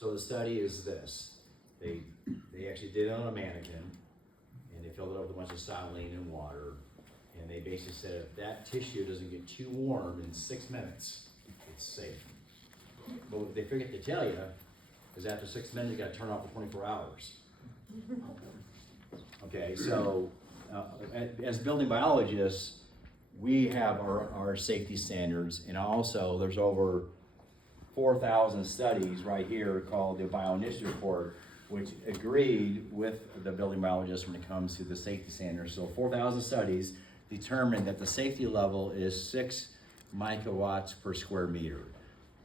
So the study is this. They actually did it on a mannequin, and they filled it up with a bunch of saline and water, and they basically said if that tissue doesn't get too warm in 6 minutes, it's safe. But what they forget to tell you is after 6 minutes, you gotta turn off for 24 hours. Okay, so as building biologists, we have our safety standards, and also there's over 4,000 studies right here called the Bioinitiative Report, which agreed with the building biologists when it comes to the safety standards. So 4,000 studies determined that the safety level is 6 microwatts per square meter.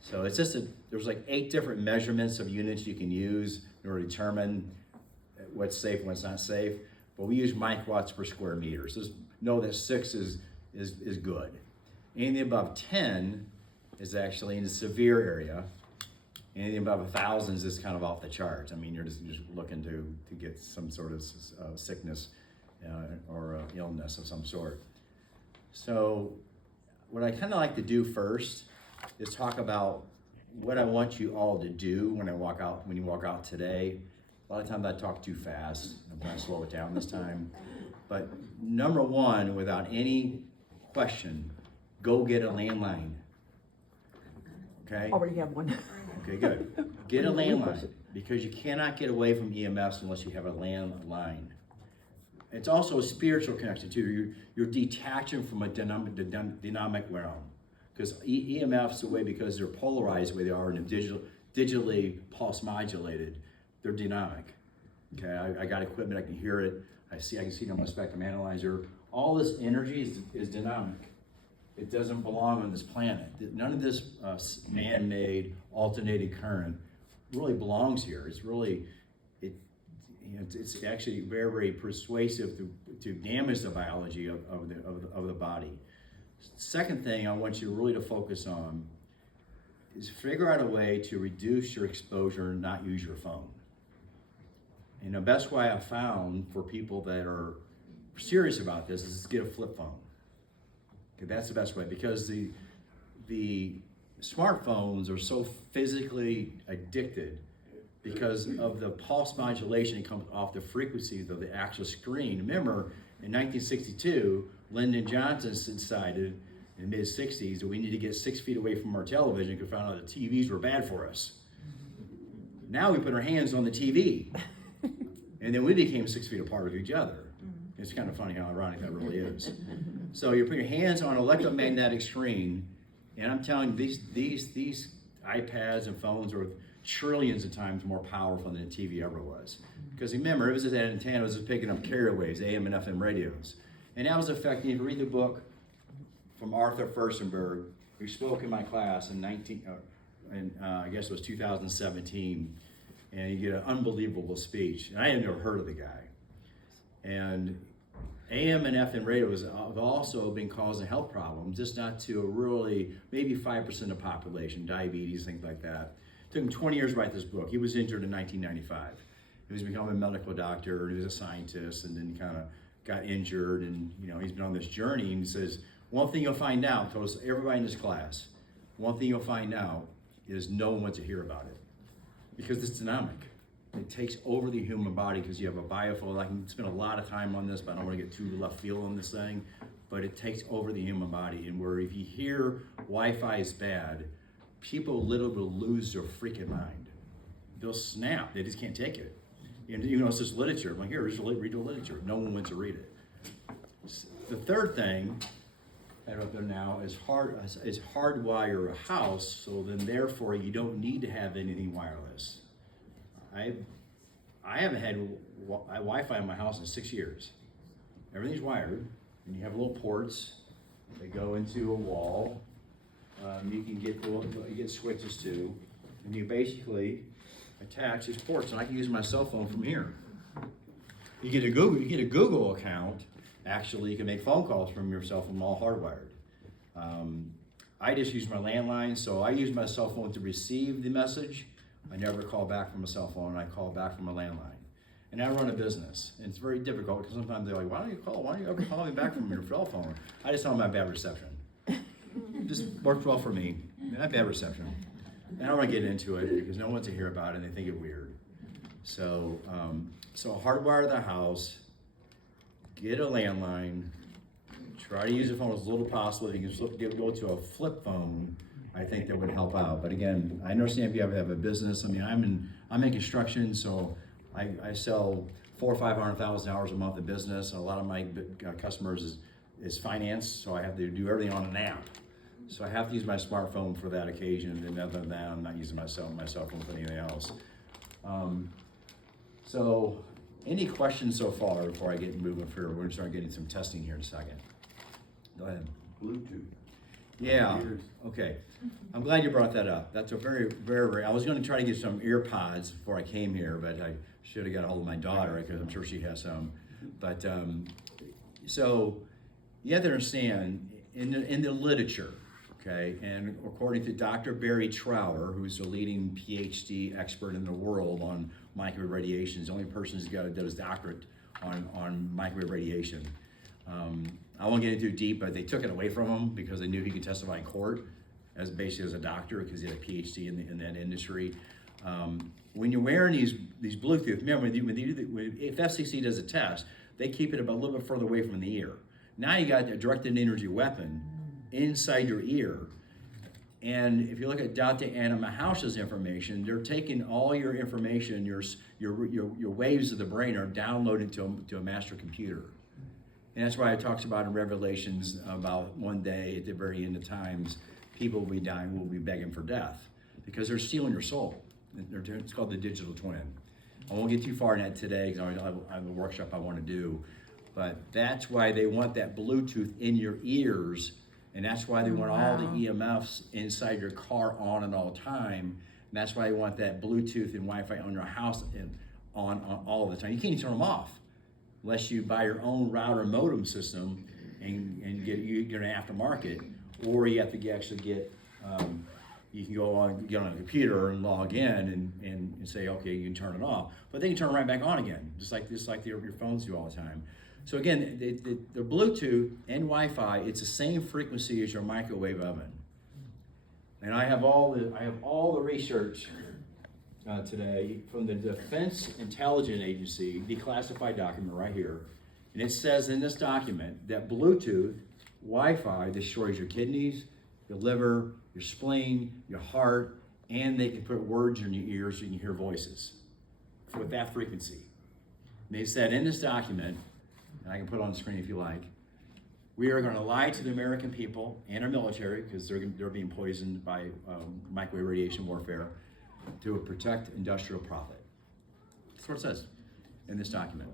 So it's just there's like 8 different measurements of units you can use in order to determine what's safe and what's not safe. But we use microwatts per square meter. So just know that 6 is good. Anything above 10 is actually in the severe area. Anything above 1,000 is kind of off the charts. I mean, you're just looking to get some sort of sickness or illness of some sort. So what I kind of like to do first is talk about what I want you all to do when you walk out today. A lot of times I talk too fast. I'm trying to slow it down this time. But number one, without any question, go get a landline. Okay? Already have one. Okay, good. Get a landline, because you cannot get away from EMFs unless you have a landline. It's also a spiritual connection too. You're detaching from a dynamic realm, because EMFs the way, because they're polarized the way they are and digitally pulse modulated, they're dynamic. Okay, I got equipment, I can hear it. I can see it on my spectrum analyzer. All this energy is dynamic. It doesn't belong on this planet. None of this man-made alternating current really belongs here. It's really, it's actually very, very persuasive to damage the biology of the body. Second thing I want you really to focus on is figure out a way to reduce your exposure and not use your phone. And the best way I've found for people that are serious about this is to get a flip phone. Okay, that's the best way, because the smartphones are so physically addicted because of the pulse modulation that comes off the frequencies of the actual screen. Remember, in 1962, Lyndon Johnson decided in the mid-60s that we need to get 6 feet away from our television because we found out that TVs were bad for us. Now we put our hands on the TV, and then we became 6 feet apart of each other. It's kind of funny how ironic that really is. So you put your hands on an electromagnetic screen, and I'm telling you, these iPads and phones are trillions of times more powerful than a TV ever was. Because remember, it was just that antenna was just picking up carrier waves, AM and FM radios. And that was affecting, if you read the book from Arthur Furstenberg, who spoke in my class in I guess it was 2017, and you get an unbelievable speech. And I had never heard of the guy. And AM and FM radio have also been causing health problems, just not to a really, maybe 5% of the population, diabetes, things like that. It took him 20 years to write this book. He was injured in 1995. He was becoming a medical doctor, he was a scientist, and then he kind of got injured, and he's been on this journey, and he says, one thing you'll find out, tells everybody in this class, one thing you'll find out is no one wants to hear about it, because it's dynamic. It takes over the human body because you have a bioflow. I can spend a lot of time on this, but I don't want to get too left field on this thing. But it takes over the human body, and where if you hear Wi-Fi is bad, people literally will lose their freaking mind. They'll snap. They just can't take it. And it's just literature. I'm like, here, just read the literature. No one wants to read it. The third thing I have up there now is hardwire a house, so then therefore you don't need to have anything wireless. I haven't had Wi-Fi in my house in 6 years. Everything's wired, and you have little ports that go into a wall. You can get switches to, and you basically attach these ports. And I can use my cell phone from here. You get a Google account. Actually, you can make phone calls from your cell phone, all hardwired. I just use my landline, so I use my cell phone to receive the message. I never call back from a cell phone, I call back from a landline. And I run a business, and it's very difficult because sometimes they're like, why don't you ever call me back from your cell phone? I just tell them I have bad reception. It just works well for me. I have bad reception. And I don't want to get into it because no one wants to hear about it and they think it's weird. So, so hardwire the house, get a landline, try to use the phone as little possible. If you can go to a flip phone, I think that would help out. But again, I understand if you have a business. I mean, I'm in construction, so I sell $400,000 or $500,000 a month in business. A lot of my customers is finance, so I have to do everything on an app. So I have to use my smartphone for that occasion, and other than that, I'm not using my cell phone for anything else. So, any questions so far before I get moving forward? We're gonna start getting some testing here in a second. Go ahead. Bluetooth. Yeah, okay. I'm glad you brought that up. That's a very, very, very, I was gonna try to get some ear pods before I came here, but I should have got a hold of my daughter because I'm sure she has some. But, so you have to understand, in the literature, okay, and according to Dr. Barrie Trower, who's the leading PhD expert in the world on microwave radiation, he's the only person who's got his doctorate on microwave radiation. I won't get into it deep, but they took it away from him because they knew he could testify in court as basically as a doctor because he had a PhD in that industry. When you're wearing these Bluetooth, remember if FCC does a test, they keep it about a little bit further away from the ear. Now you got a directed energy weapon inside your ear. And if you look at Dr. Anna Mahoush's information, they're taking all your information, your waves of the brain are downloaded to a master computer. And that's why it talks about in Revelations about one day at the very end of times, people will be dying, will be begging for death because they're stealing your soul. It's called the digital twin. I won't get too far in that today because I have a workshop I want to do. But that's why they want that Bluetooth in your ears. And that's why they want all the EMFs inside your car on and all the time. And that's why they want that Bluetooth and Wi-Fi on your house on all the time. You can't even turn them off unless you buy your own router modem system and get an aftermarket, or you have to actually get. You can get on a computer and log in and say, okay, you can turn it off, but then you turn it right back on again, just like your phones do all the time. So again, the Bluetooth and Wi-Fi, it's the same frequency as your microwave oven. And I have all the research today from the Defense Intelligence Agency, declassified document right here. And it says in this document that Bluetooth, Wi-Fi destroys your kidneys, your liver, your spleen, your heart, and they can put words in your ears so you can hear voices with that frequency. And they said in this document, and I can put it on the screen if you like, we are going to lie to the American people and our military because they're being poisoned by microwave radiation warfare to protect industrial profit. That's what it says in this document.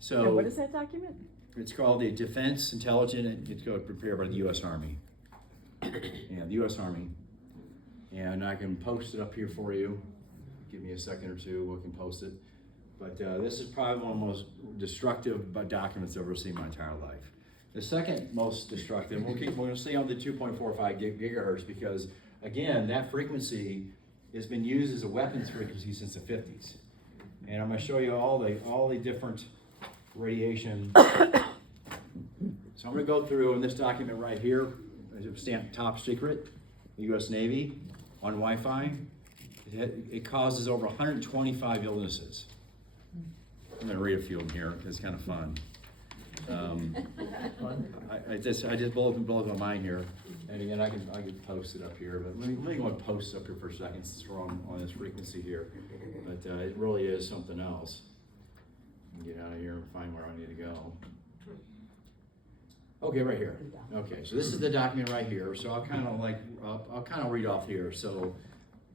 So, and what is that document? It's called the Defense Intelligence. It's prepared by the U.S. Army. Yeah, the U.S. Army. And I can post it up here for you. Give me a second or two, we can post it. But this is probably one of the most destructive documents I've ever seen in my entire life. The second most destructive, we're going to stay on the 2.45 gigahertz because, again, that frequency has been used as a weapons frequency since the 50s. And I'm going to show you all the different radiation. So I'm going to go through in this document right here, stamped top secret, the U.S. Navy on Wi-Fi. It causes over 125 illnesses. I'm going to read a few of them here because it's kind of fun. I just blows my mind here, and again I can post it up here. But let me go and post it up here for a second since we're on this frequency here. But it really is something else. Get out of here and find where I need to go. Okay, right here. Okay, so this is the document right here. So I'll kind of read off here. So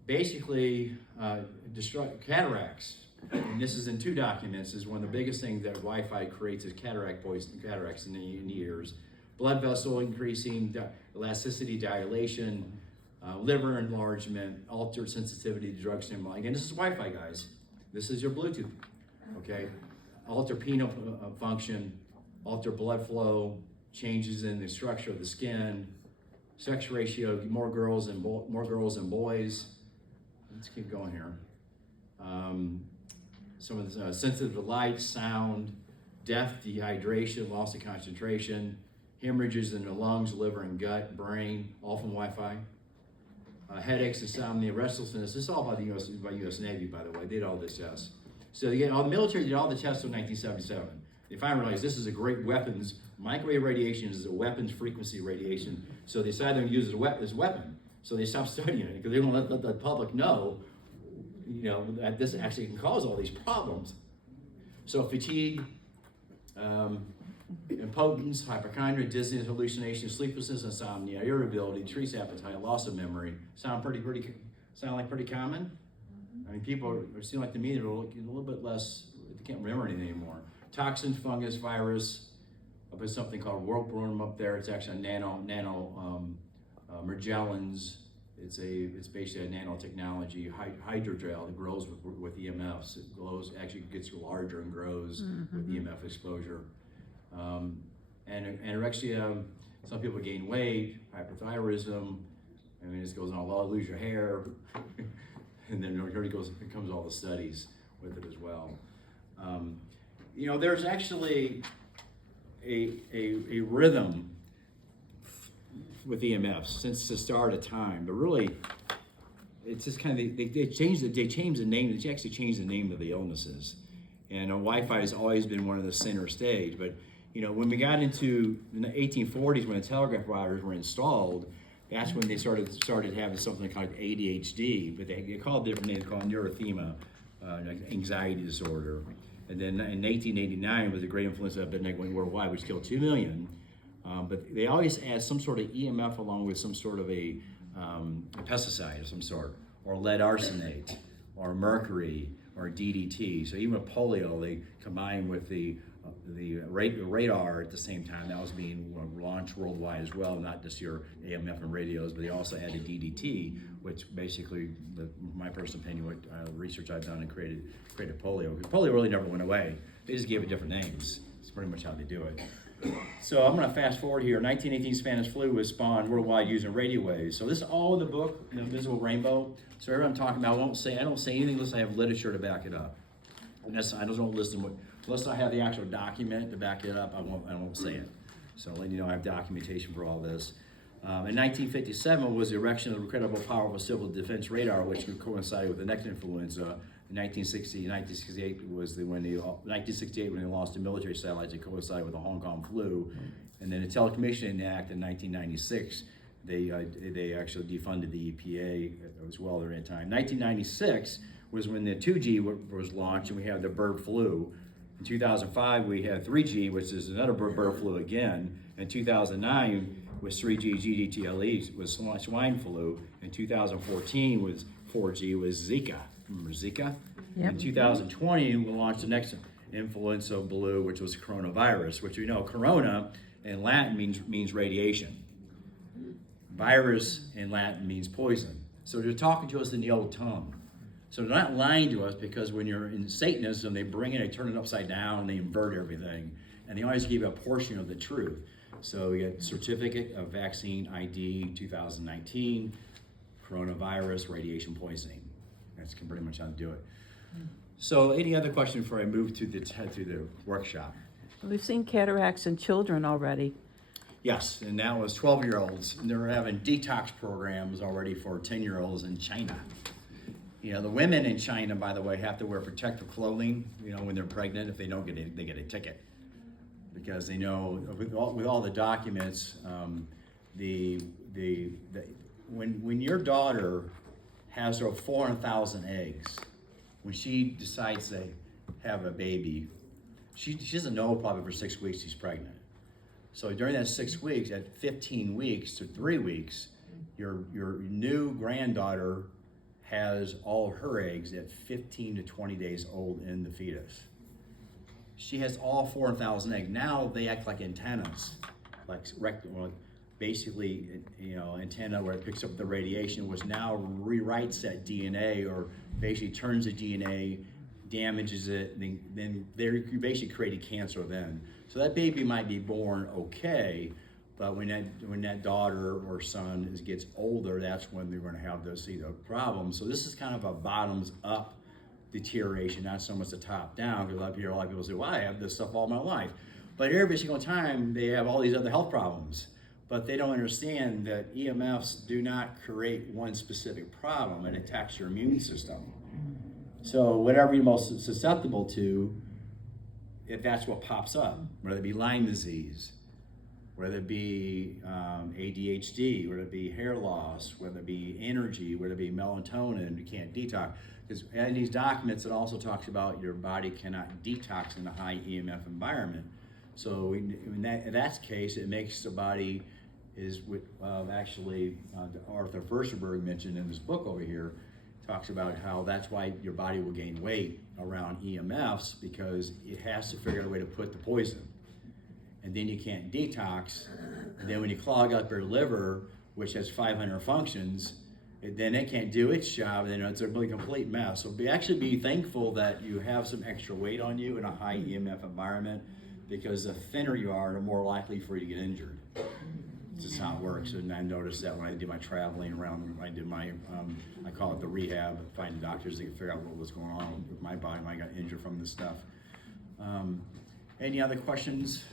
basically, cataracts. And this is in two documents, is one of the biggest things that Wi-Fi creates is cataracts in the ears. Blood vessel increasing, elasticity dilation, liver enlargement, altered sensitivity to drug stimuli. Again, this is Wi-Fi, guys. This is your Bluetooth, okay? Alter penile function, alter blood flow, changes in the structure of the skin, sex ratio, more girls and boys. Let's keep going here. Some of the sensitive to light, sound, death, dehydration, loss of concentration, hemorrhages in the lungs, liver, and gut, brain, all from Wi-Fi. headaches, insomnia, restlessness. This is all by the U.S. Navy, by the way. They did all this tests. So again, all the military did all the tests in 1977. They finally realized this is a great weapons. Microwave radiation is a weapons frequency radiation. So they decided to use it as a weapon. So they stopped studying it because they don't let the public know, that this actually can cause all these problems. So fatigue, impotence, hypochondria, dizziness, hallucinations, sleeplessness, insomnia, irritability, decreased appetite, loss of memory. Sound like pretty common? I mean, people seem like to me they're a little bit less. They can't remember anything anymore. Toxin, fungus, virus. I put something called Workman up there. It's actually a nano Magellans. It's basically a nanotechnology hydrogel that grows with EMFs. It glows, actually gets larger and grows with EMF exposure. And anorexia, some people gain weight, hyperthyroidism. I mean, it goes on, lose your hair. And then it comes all the studies with it as well. There's actually a rhythm with EMFs since the start of time, but really, it's just kind of they changed the name. They actually changed the name of the illnesses, and Wi-Fi has always been one of the center stage. But when we got into the 1840s, when the telegraph wires were installed, that's when they started having something called ADHD, but they called it different names. They called it neurasthenia, anxiety disorder. And then in 1889 was a great influenza epidemic went worldwide, which killed 2 million. But they always add some sort of EMF along with some sort of a pesticide of some sort, or lead arsenate, or mercury, or DDT. So even with polio, they combined with the radar at the same time. That was being launched worldwide as well, not just your AMF and radios, but they also added DDT, which basically, my personal opinion, what research I've done and created polio. Because polio really never went away. They just gave it different names. It's pretty much how they do it. So I'm going to fast forward here. 1918 Spanish flu was spawned worldwide using radio waves. So this is all in the book, The Invisible Rainbow. So everyone I'm talking about, I don't say anything unless I have literature to back it up. Unless I don't listen unless I have the actual document to back it up, I won't say it. So letting you know I have documentation for all this. In 1957 was the erection of the incredible powerful civil defense radar, which coincided with the next influenza. In 1968 was when they lost the military satellites. It coincided with the Hong Kong flu, and then the Telecommunications Act in 1996. They actually defunded the EPA as well during that time. 1996 was when the 2G was launched, and we had the bird flu. In 2005 we had 3G, which is another bird flu again. In 2009 was 3G GDTLE was swine flu. In 2014 was 4G was Zika. Remember Zika? Yep. In 2020, we launched the next influenza blue, which was coronavirus, which we know corona in Latin means radiation. Virus in Latin means poison. So they're talking to us in the old tongue. So they're not lying to us, because when you're in Satanism, they bring it, they turn it upside down, and they invert everything. And they always give you a portion of the truth. So we get certificate of vaccine ID 2019, coronavirus, radiation poisoning. That's pretty much how to do it. So any other question before I move to the workshop? We've seen cataracts in children already. Yes, and that was 12-year-olds. And they're having detox programs already for 10-year-olds in China. The women in China, by the way, have to wear protective clothing, when they're pregnant. If they don't get it, they get a ticket. Because they know, with all the documents, when your daughter has over 400,000 eggs, when she decides to have a baby, she doesn't know probably for 6 weeks she's pregnant. So during that 6 weeks, at 15 weeks to 3 weeks, your new granddaughter has all her eggs at 15 to 20 days old in the fetus. She has all 4,000 eggs. Now they act like antennas, basically, antenna where it picks up the radiation, which now rewrites that DNA, or basically turns the DNA, damages it, then you basically created cancer then. So that baby might be born okay, but when that daughter or son gets older, that's when they're going to have those problems. So this is kind of a bottoms up deterioration, not so much the top down, because a lot of people say, well, I have this stuff all my life. But every single time they have all these other health problems. But they don't understand that EMFs do not create one specific problem. It attacks your immune system. So whatever you're most susceptible to, if that's what pops up, whether it be Lyme disease, whether it be ADHD, whether it be hair loss, whether it be energy, whether it be melatonin, you can't detox. Because in these documents, it also talks about your body cannot detox in a high EMF environment. So in that case, it makes the body is what actually Arthur Furstenberg mentioned in his book over here, talks about how that's why your body will gain weight around EMFs, because it has to figure out a way to put the poison. And then you can't detox. And then when you clog up your liver, which has 500 functions, then it can't do its job, and then it's a really complete mess. So actually be thankful that you have some extra weight on you in a high EMF environment, because the thinner you are, the more likely for you to get injured. It's just how it works. And I noticed that when I did my traveling around, I did my, I call it the rehab, finding doctors that could figure out what was going on with my body when I got injured from this stuff. Any other questions?